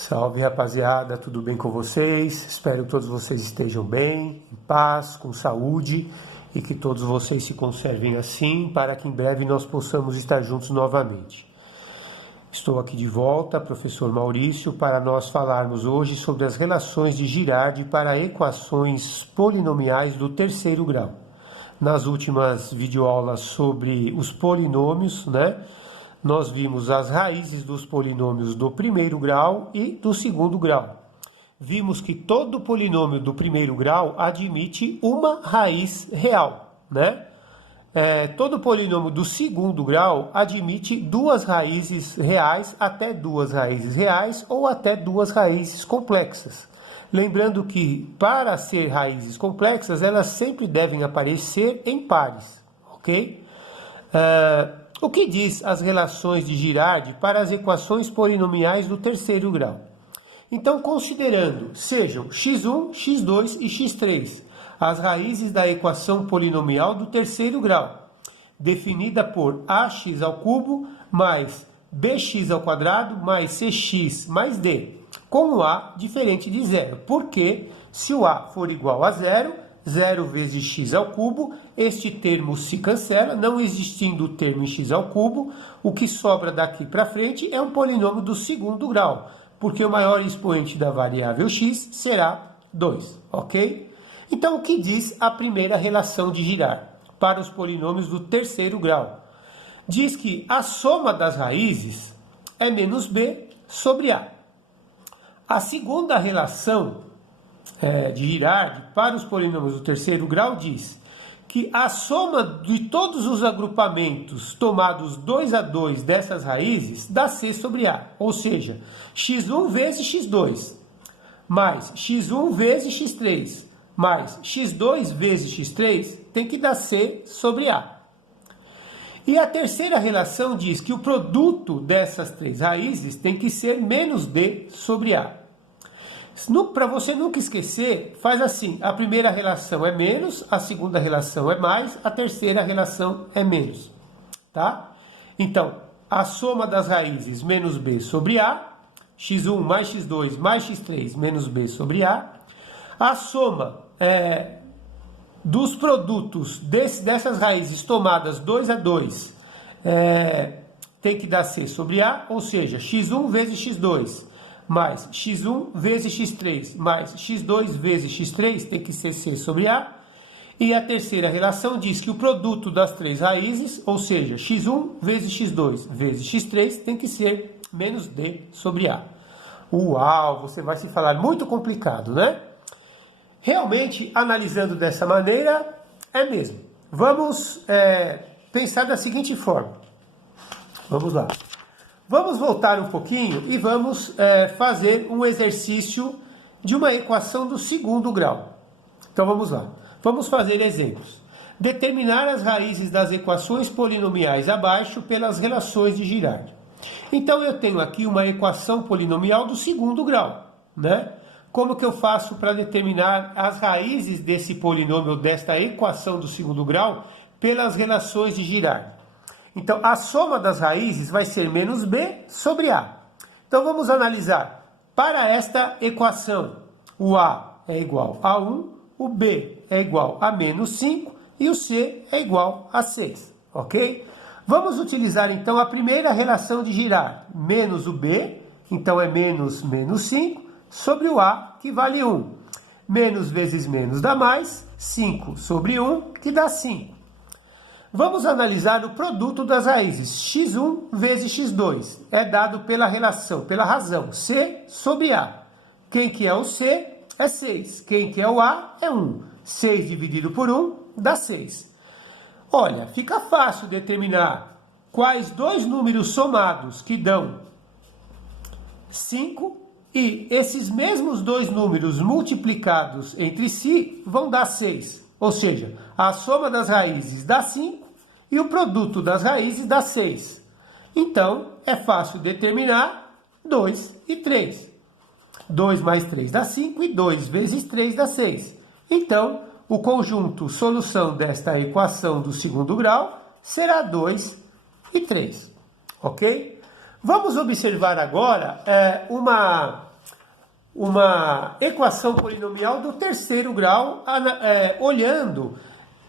Salve, rapaziada, tudo bem com vocês? Espero que todos vocês estejam bem, em paz, com saúde e que todos vocês se conservem assim para que em breve nós possamos estar juntos novamente. Estou aqui de volta, professor Maurício, para nós falarmos hoje sobre as relações de Girardi para equações polinomiais do terceiro grau. Nas últimas videoaulas sobre os polinômios, nós vimos as raízes dos polinômios do primeiro grau e do segundo grau. Vimos que todo polinômio do primeiro grau admite uma raiz real, todo polinômio do segundo grau admite duas raízes reais, até duas raízes reais ou até duas raízes complexas. Lembrando que para ser raízes complexas, elas sempre devem aparecer em pares, ok? O que diz as relações de Girardi para as equações polinomiais do terceiro grau? Então, considerando sejam x1, x2 e x3, as raízes da equação polinomial do terceiro grau, definida por ax ao cubo mais bx ao quadrado mais cx mais d, com o a diferente de zero, porque se o a for igual a zero, 0 vezes x ao cubo, este termo se cancela, não existindo o termo em x ao cubo, o que sobra daqui para frente é um polinômio do segundo grau, porque o maior expoente da variável x será 2, ok? Então, o que diz a primeira relação de Girardi para os polinômios do terceiro grau? Diz que a soma das raízes é menos b sobre a. A segunda relação de Girardi para os polinômios do terceiro grau diz que a soma de todos os agrupamentos tomados 2 a 2 dessas raízes dá c sobre a, ou seja, x1 vezes x2, mais x1 vezes x3, mais x2 vezes x3 tem que dar c sobre a. E a terceira relação diz que o produto dessas três raízes tem que ser menos b sobre a. Para você nunca esquecer, faz assim, a primeira relação é menos, a segunda relação é mais, a terceira relação é menos, tá? Então, a soma das raízes menos b sobre a, x1 mais x2 mais x3 menos b sobre a soma dos produtos dessas raízes tomadas 2 a 2 tem que dar c sobre a, ou seja, x1 vezes x2 mais x1 vezes x3 mais x2 vezes x3 tem que ser c sobre a. E a terceira relação diz que o produto das três raízes, ou seja, x1 vezes x2 vezes x3 tem que ser menos d sobre a. Uau, você vai se falar muito complicado, né? Realmente, analisando dessa maneira, é mesmo. Vamos pensar da seguinte forma. Vamos lá. Vamos voltar um pouquinho e vamos fazer um exercício de uma equação do segundo grau. Então vamos lá. Vamos fazer exemplos. Determinar as raízes das equações polinomiais abaixo pelas relações de Girardi. Então eu tenho aqui uma equação polinomial do segundo grau, Como que eu faço para determinar as raízes desse polinômio, desta equação do segundo grau, pelas relações de Girardi? Então, a soma das raízes vai ser menos b sobre a. Então, vamos analisar. Para esta equação, o a é igual a 1, o b é igual a menos 5 e o c é igual a 6, ok? Vamos utilizar, então, a primeira relação de Girardi. Menos o b, então é menos 5, sobre o a, que vale 1. Menos vezes menos dá mais, 5 sobre 1, que dá 5. Vamos analisar o produto das raízes. x1 vezes x2 é dado pela relação, pela razão, c sobre a. Quem que é o c? É 6. Quem que é o a? É 1. 6 dividido por 1 dá 6. Olha, fica fácil determinar quais dois números somados que dão 5 e esses mesmos dois números multiplicados entre si vão dar 6. Ou seja, a soma das raízes dá 5 e o produto das raízes dá 6. Então, é fácil determinar 2 e 3. 2 mais 3 dá 5 e 2 vezes 3 dá 6. Então, o conjunto solução desta equação do segundo grau será 2 e 3. Ok? Vamos observar agora uma uma equação polinomial do terceiro grau, olhando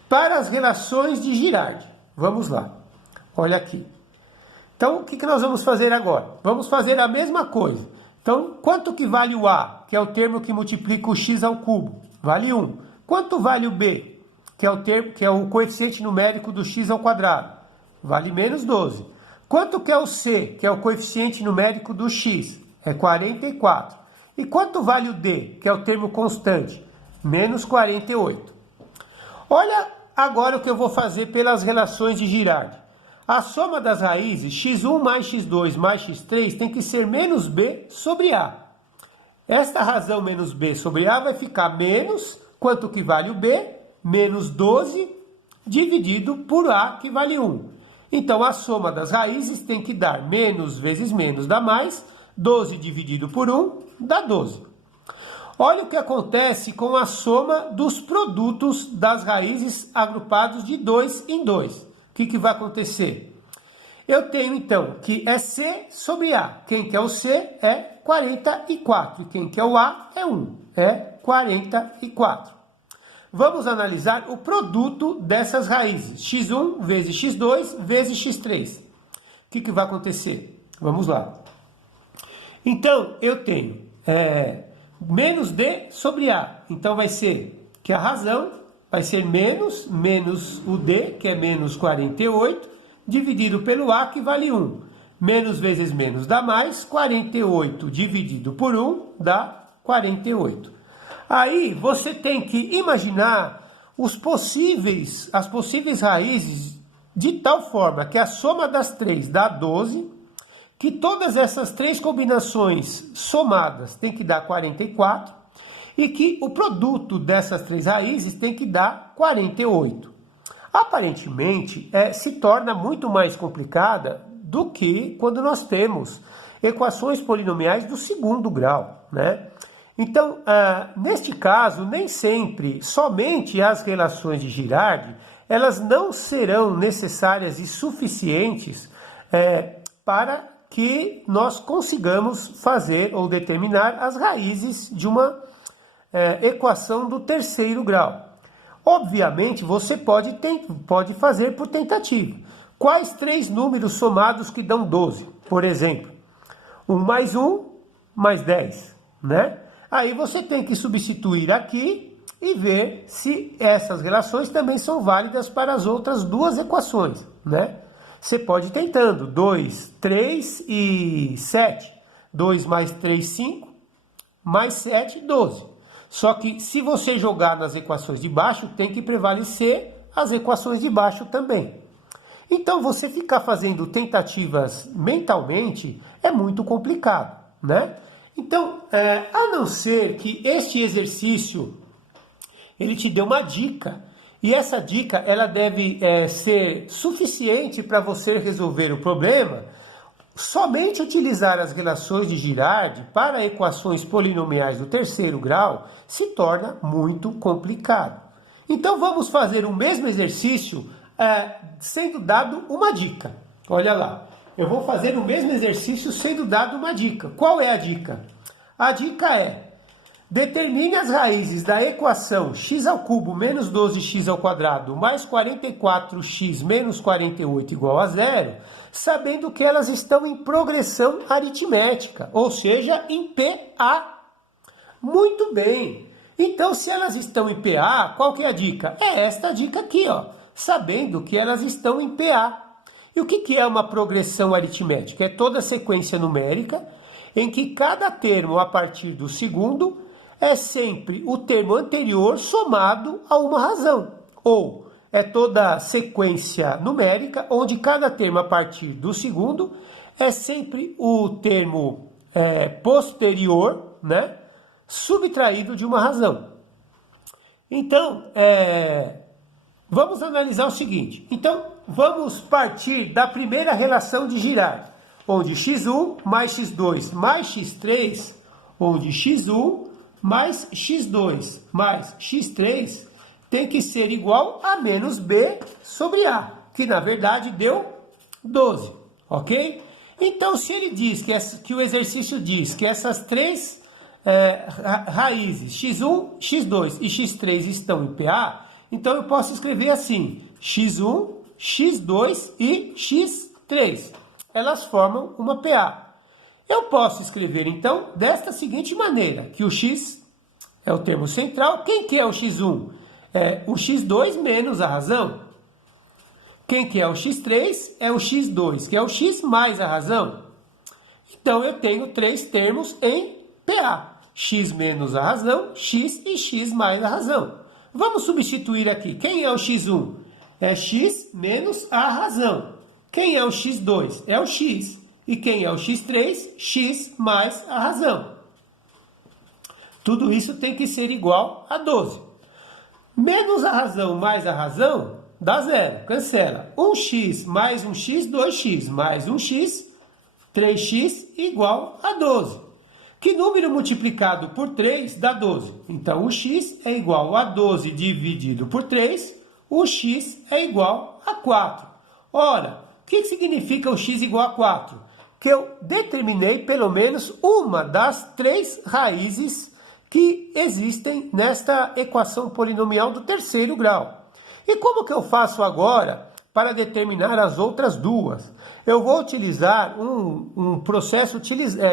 para as relações de Girardi. Vamos lá, olha aqui. Então, o que nós vamos fazer agora? Vamos fazer a mesma coisa. Então, quanto que vale o A, que é o termo que multiplica o x ao cubo? Vale 1. Quanto vale o B, que é o coeficiente numérico do x ao quadrado? Vale menos 12. Quanto que é o C, que é o coeficiente numérico do x? É 44. E quanto vale o D, que é o termo constante? Menos 48. Olha agora o que eu vou fazer pelas relações de Girardi. A soma das raízes x1 mais x2 mais x3 tem que ser menos b sobre a. Esta razão menos b sobre a vai ficar menos, quanto que vale o b? Menos 12 dividido por a, que vale 1. Então, a soma das raízes tem que dar menos vezes menos dá mais, 12 dividido por 1 dá 12. Olha o que acontece com a soma dos produtos das raízes agrupados de 2 em 2. O que vai acontecer? Eu tenho, então, que é C sobre A. Quem que é o C é 44. E quem que é o A é 1. É 44. Vamos analisar o produto dessas raízes. x1 vezes x2 vezes x3. O que vai acontecer? Vamos lá. Então, eu tenho menos D sobre A. Então, vai ser que a razão vai ser menos o D, que é menos 48, dividido pelo A, que vale 1. Menos vezes menos dá mais, 48 dividido por 1 dá 48. Aí você tem que imaginar as possíveis raízes de tal forma que a soma das três dá 12, que todas essas três combinações somadas tem que dar 44, e que o produto dessas três raízes tem que dar 48. Aparentemente, se torna muito mais complicada do que quando nós temos equações polinomiais do segundo grau, né? Então, neste caso, nem sempre somente as relações de Girardi, elas não serão necessárias e suficientes para que nós consigamos fazer ou determinar as raízes de uma equação do terceiro grau. Obviamente, você pode fazer por tentativa. Quais três números somados que dão 12? Por exemplo, 1 mais 1 mais 10, né? Aí você tem que substituir aqui e ver se essas relações também são válidas para as outras duas equações, né? Você pode ir tentando. 2, 3 e 7. 2 mais 3, 5. Mais 7, 12. Só que se você jogar nas equações de baixo, tem que prevalecer as equações de baixo também. Então, você ficar fazendo tentativas mentalmente é muito complicado, né? Então, a não ser que este exercício ele te dê uma dica, e essa dica ela deve ser suficiente para você resolver o problema, somente utilizar as relações de Girardi para equações polinomiais do terceiro grau se torna muito complicado. Então vamos fazer o mesmo exercício sendo dado uma dica. Olha lá, eu vou fazer o mesmo exercício sendo dado uma dica. Qual é a dica? A dica é: determine as raízes da equação x ao cubo menos 12x ao quadrado mais 44x menos 48 igual a 0, sabendo que elas estão em progressão aritmética, ou seja, em PA. Muito bem. Então, se elas estão em PA, qual que é a dica? É esta dica aqui, ó, sabendo que elas estão em PA. E o que é uma progressão aritmética? É toda sequência numérica em que cada termo a partir do segundo é sempre o termo anterior somado a uma razão. Ou é toda sequência numérica onde cada termo a partir do segundo é sempre o termo posterior, né, subtraído de uma razão. Então, vamos analisar o seguinte. Então, vamos partir da primeira relação de Girardi, onde x1 mais x2 mais x3, onde x1 mais x2 mais x3 tem que ser igual a menos b sobre a, que na verdade deu 12, ok? Então, se ele diz que o exercício diz que essas três raízes x1, x2 e x3 estão em PA, então eu posso escrever assim, x1, x2 e x3. Elas formam uma PA. Eu posso escrever, então, desta seguinte maneira, que o x é o termo central. Quem que é o x1? É o x2 menos a razão. Quem que é o x3? É o x2, que é o x mais a razão. Então, eu tenho três termos em PA. X menos a razão, x e x mais a razão. Vamos substituir aqui. Quem é o x1? É x menos a razão. Quem é o x2? É o x. E quem é o x3? X mais a razão. Tudo isso tem que ser igual a 12. Menos a razão mais a razão dá zero. Cancela. 1x mais 1x, 2x. Mais 1x, 3x igual a 12. Que número multiplicado por 3 dá 12? Então, o x é igual a 12 dividido por 3. O x é igual a 4. Ora, o que significa o x igual a 4? Que eu determinei pelo menos uma das três raízes que existem nesta equação polinomial do terceiro grau. E como que eu faço agora para determinar as outras duas? Eu vou utilizar um processo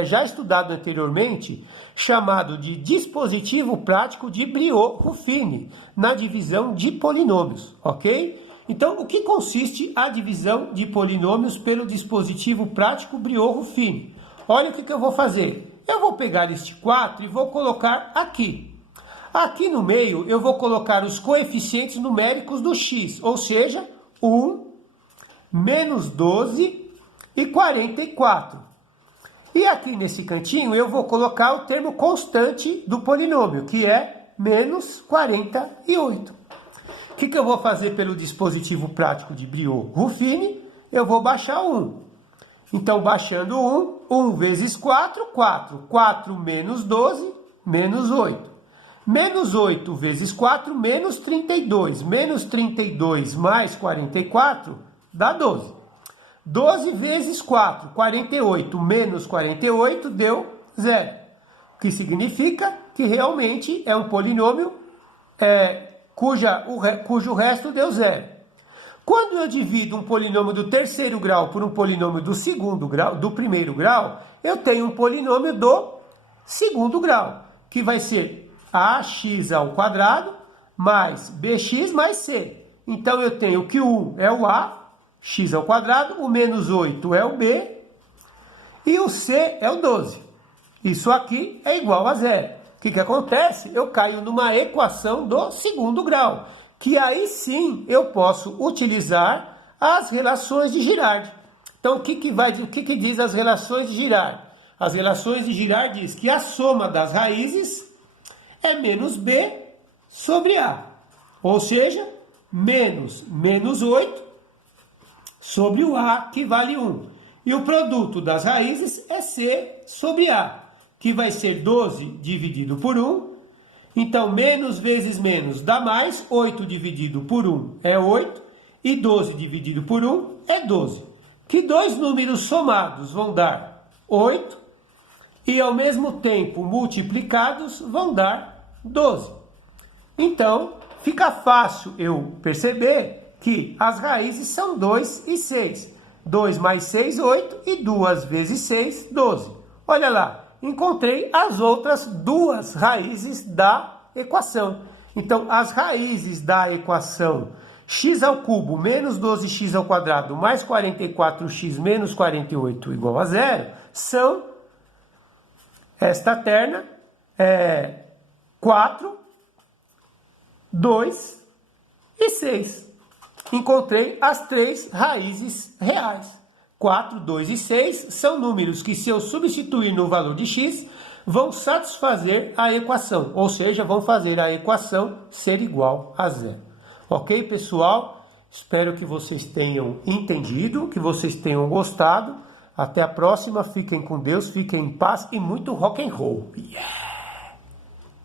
já estudado anteriormente, chamado de dispositivo prático de Briot-Ruffini, na divisão de polinômios, ok? Então, o que consiste a divisão de polinômios pelo dispositivo prático Briot-Ruffini? Olha o que eu vou fazer. Eu vou pegar este 4 e vou colocar aqui. Aqui no meio, eu vou colocar os coeficientes numéricos do x, ou seja, 1, menos 12 e 44. E aqui nesse cantinho, eu vou colocar o termo constante do polinômio, que é menos 48. O que eu vou fazer pelo dispositivo prático de Briot-Ruffini? Eu vou baixar 1. Então, baixando 1, 1 vezes 4, 4. 4 menos 12, menos 8. Menos 8 vezes 4, menos 32. Menos 32 mais 44 dá 12. 12 vezes 4, 48. Menos 48 deu 0. O que significa que realmente é um polinômio cujo resto deu 0. Quando eu divido um polinômio do terceiro grau por um polinômio do segundo grau, do primeiro grau, eu tenho um polinômio do segundo grau, que vai ser ax ao quadrado mais bx mais c. Então eu tenho que o 1 é o a, x ao quadrado, o menos 8 é o b e o c é o 12. Isso aqui é igual a 0. O que acontece? Eu caio numa equação do segundo grau, que aí sim eu posso utilizar as relações de Girard. Então, o que diz as relações de Girard? As relações de Girard diz que a soma das raízes é menos b sobre a. Ou seja, menos 8 sobre o a, que vale 1. E o produto das raízes é c sobre a, que vai ser 12 dividido por 1. Então, menos vezes menos dá mais. 8 dividido por 1 é 8. E 12 dividido por 1 é 12. Que dois números somados vão dar 8. E, ao mesmo tempo, multiplicados vão dar 12. Então, fica fácil eu perceber que as raízes são 2 e 6. 2 mais 6, 8. E 2 vezes 6, 12. Olha lá. Encontrei as outras duas raízes da equação. Então, as raízes da equação x ao cubo menos 12x ao quadrado mais 44x menos 48 igual a 0 são esta terna, 4, 2 e 6. Encontrei as três raízes reais. 4, 2 e 6 são números que, se eu substituir no valor de x, vão satisfazer a equação, ou seja, vão fazer a equação ser igual a 0. Ok, pessoal? Espero que vocês tenham entendido, que vocês tenham gostado. Até a próxima, fiquem com Deus, fiquem em paz e muito rock and roll. Yeah!